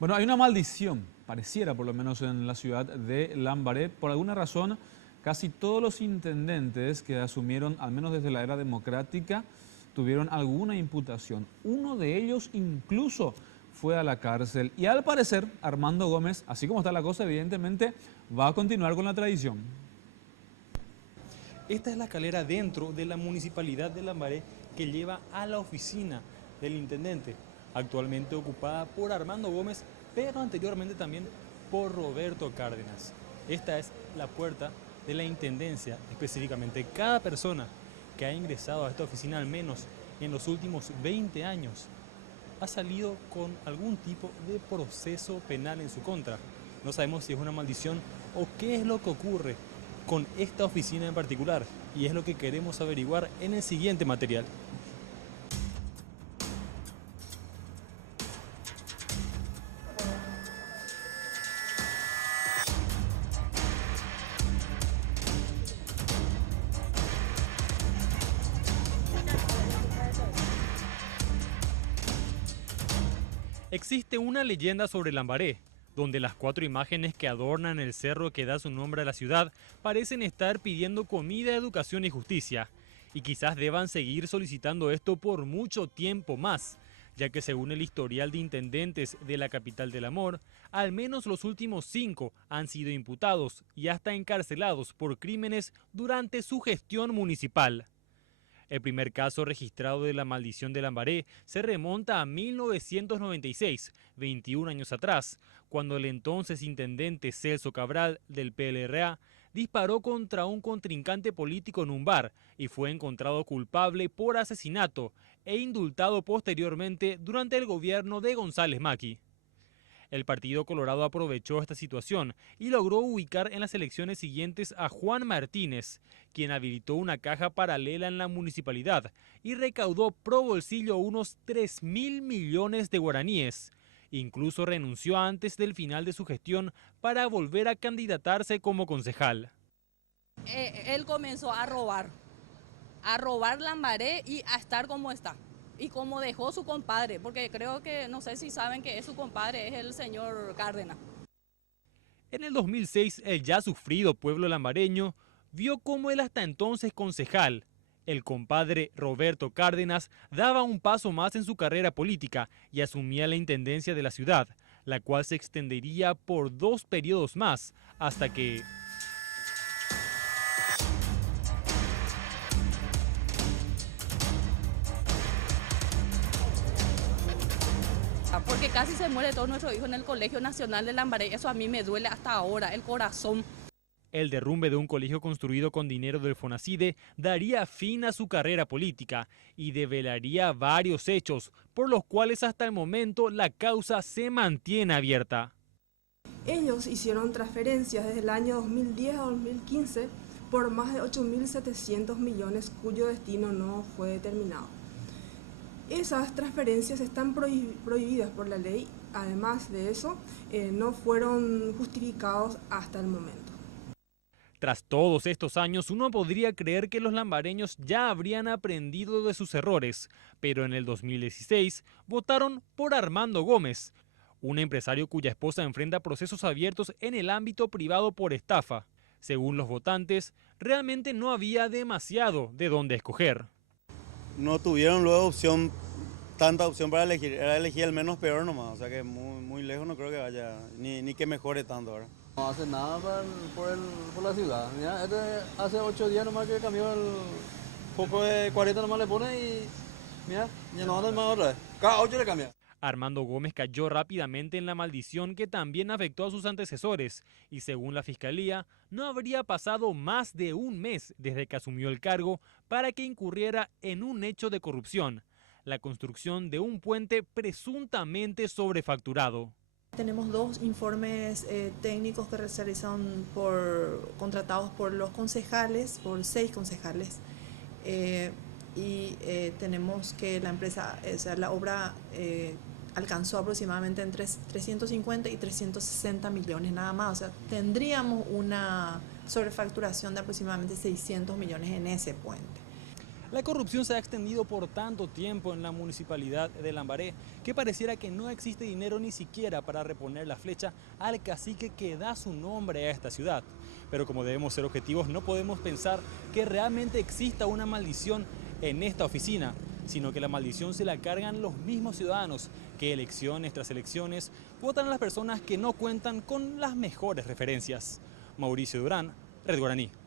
Bueno, hay una maldición, pareciera por lo menos en la ciudad de Lambaré. Por alguna razón, casi todos los intendentes que asumieron, al menos desde la era democrática, tuvieron alguna imputación. Uno de ellos incluso fue a la cárcel. Y al parecer, Armando Gómez, así como está la cosa, evidentemente va a continuar con la tradición. Esta es la escalera dentro de la municipalidad de Lambaré que lleva a la oficina del intendente, actualmente ocupada por Armando Gómez, pero anteriormente también por Roberto Cárdenas. Esta es la puerta de la intendencia, específicamente. Cada persona que ha ingresado a esta oficina, al menos en los últimos 20 años, ha salido con algún tipo de proceso penal en su contra. No sabemos si es una maldición o qué es lo que ocurre con esta oficina en particular, y es lo que queremos averiguar en el siguiente material. Existe una leyenda sobre Lambaré, donde las 4 imágenes que adornan el cerro que da su nombre a la ciudad parecen estar pidiendo comida, educación y justicia, y quizás deban seguir solicitando esto por mucho tiempo más, ya que según el historial de intendentes de la capital del amor, al menos los últimos 5 han sido imputados y hasta encarcelados por crímenes durante su gestión municipal. El primer caso registrado de la maldición de Lambaré se remonta a 1996, 21 años atrás, cuando el entonces intendente Celso Cabral del PLRA disparó contra un contrincante político en un bar y fue encontrado culpable por asesinato e indultado posteriormente durante el gobierno de González Macchi. El Partido Colorado aprovechó esta situación y logró ubicar en las elecciones siguientes a Juan Martínez, quien habilitó una caja paralela en la municipalidad y recaudó pro bolsillo unos 3.000 millones de guaraníes. Incluso renunció antes del final de su gestión para volver a candidatarse como concejal. Él comenzó a robar Lambaré y a estar como está. Y como dejó su compadre, porque creo que, no sé si saben que es su compadre, es el señor Cárdenas. En el 2006, el ya sufrido pueblo lambareño vio cómo el hasta entonces concejal, el compadre Roberto Cárdenas, daba un paso más en su carrera política y asumía la intendencia de la ciudad, la cual se extendería por 2 periodos más, hasta que... Porque casi se muere todo nuestro hijo en el Colegio Nacional de Lambaré. Eso a mí me duele hasta ahora, el corazón. El derrumbe de un colegio construido con dinero del Fonacide daría fin a su carrera política y develaría varios hechos, por los cuales hasta el momento la causa se mantiene abierta. Ellos hicieron transferencias desde el año 2010 a 2015 por más de 8.700 millones cuyo destino no fue determinado. Esas transferencias están prohibidas por la ley, además de eso, no fueron justificados hasta el momento. Tras todos estos años, uno podría creer que los lambareños ya habrían aprendido de sus errores, pero en el 2016 votaron por Armando Gómez, un empresario cuya esposa enfrenta procesos abiertos en el ámbito privado por estafa. Según los votantes, realmente no había demasiado de dónde escoger. No tuvieron luego tanta opción para elegir, era elegir el menos peor nomás, o sea que muy lejos no creo que vaya, ni que mejore tanto ahora. No hace nada por la ciudad. Mira, hace 8 días nomás que cambió el foco de 40 nomás le pone y mira, ya no anda más otra vez. Cada 8 le cambia. Armando Gómez cayó rápidamente en la maldición que también afectó a sus antecesores y según la fiscalía no habría pasado más de un mes desde que asumió el cargo para que incurriera en un hecho de corrupción, la construcción de un puente presuntamente sobrefacturado. Tenemos 2 informes técnicos que se realizan contratados por los concejales, por 6 concejales, tenemos que la empresa, o sea, la obra alcanzó aproximadamente entre 350 y 360 millones nada más, o sea, tendríamos una sobrefacturación de aproximadamente 600 millones en ese puente. La corrupción se ha extendido por tanto tiempo en la municipalidad de Lambaré que pareciera que no existe dinero ni siquiera para reponer la flecha al cacique que da su nombre a esta ciudad. Pero como debemos ser objetivos, no podemos pensar que realmente exista una maldición en esta oficina, sino que la maldición se la cargan los mismos ciudadanos que elecciones tras elecciones votan a las personas que no cuentan con las mejores referencias. Mauricio Durán, Red Guaraní.